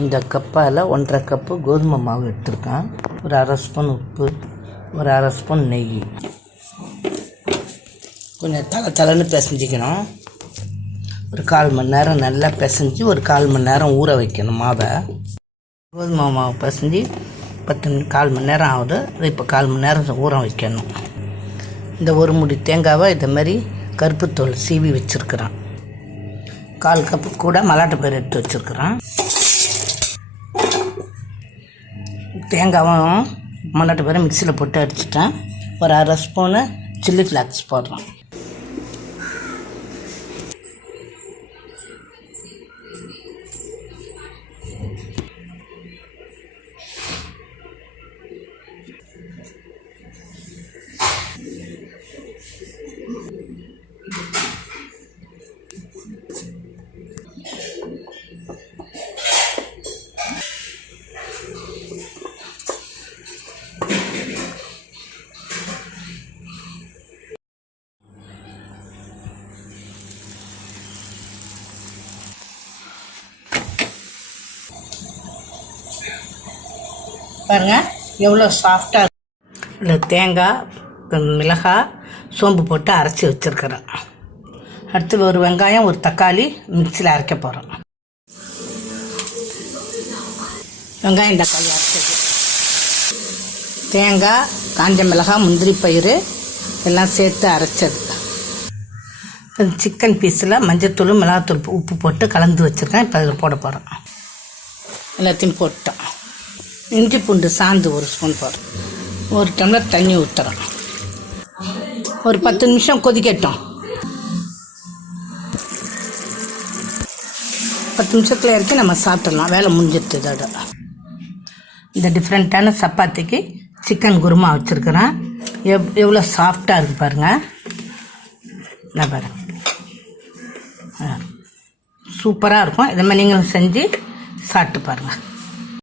இந்த கப்பால் 1.5 கப்பு கோதுமை மாவு எடுத்துருக்கேன். ஒரு 1/2 ஸ்பூன் உப்பு, ஒரு 1/2 ஸ்பூன் நெய். கொஞ்சம் தலைன்னு பிசைஞ்சிக்கணும். ஒரு 1/4 மணி நேரம் நல்லா பிசைஞ்சு ஒரு 1/4 மணி நேரம் ஊற வைக்கணும் மாவை. கோதுமை மாவு பிசைஞ்சு 1/4 மணி நேரம் ஆகுது. இப்போ 1/4 மணி நேரம் ஊற வைக்கணும். இந்த ஒரு முடி தேங்காவை இதை மாதிரி கருப்புத்தோல் சீவி வச்சுருக்குறேன். 1/4 கப்பு கூட மல்லாட்டை பயிர் எடுத்து வச்சுருக்குறேன். தேங்காவும் மல்லாட்டை பயிரை மிக்சியில் போட்டு அடிச்சிட்டேன். ஒரு 1/2 ஸ்பூனு சில்லி ஃப்ளாக்ஸ் போடுறேன். பாருங்கள் எவ்வளோ சாஃப்டாக இருக்கு. இல்லை தேங்காய், மிளகாய், சோம்பு போட்டு அரைச்சி வச்சுருக்கிறேன். அடுத்து ஒரு வெங்காயம், ஒரு தக்காளி மிக்சியில் அரைக்க போகிறோம். வெங்காயம் தக்காளி அரைச்சது, தேங்காய், காஞ்ச மிளகாய், முந்திரி பயிறு எல்லாம் சேர்த்து அரைச்சது. சிக்கன் பீஸில் மஞ்சத்தூள், மிளகாத்தூள், உப்பு போட்டு கலந்து வச்சுருக்கேன். இப்போ அதில் போட போகிறேன். எல்லாத்தையும் போட்டோம். இஞ்சி பூண்டு சாந்து 1 ஸ்பூன் போடுறோம். 1 டம்ளர் தண்ணி ஊற்றுறோம். ஒரு 10 நிமிஷம் கொதிக்கட்டும். 10 நிமிஷத்தில் இறக்கி நம்ம சாப்பிட்றலாம். வேலை முடிஞ்சிடுது. இதோட இந்த டிஃப்ரெண்ட்டான சப்பாத்திக்கு சிக்கன் குருமா வச்சுருக்கிறேன். எவ்வளோ சாஃப்டாக இருக்குது பாருங்கள். என்ன பாருங்கள், சூப்பராக இருக்கும். இதை மாதிரி நீங்களும் செஞ்சு சாப்பிட்டு பாருங்கள்.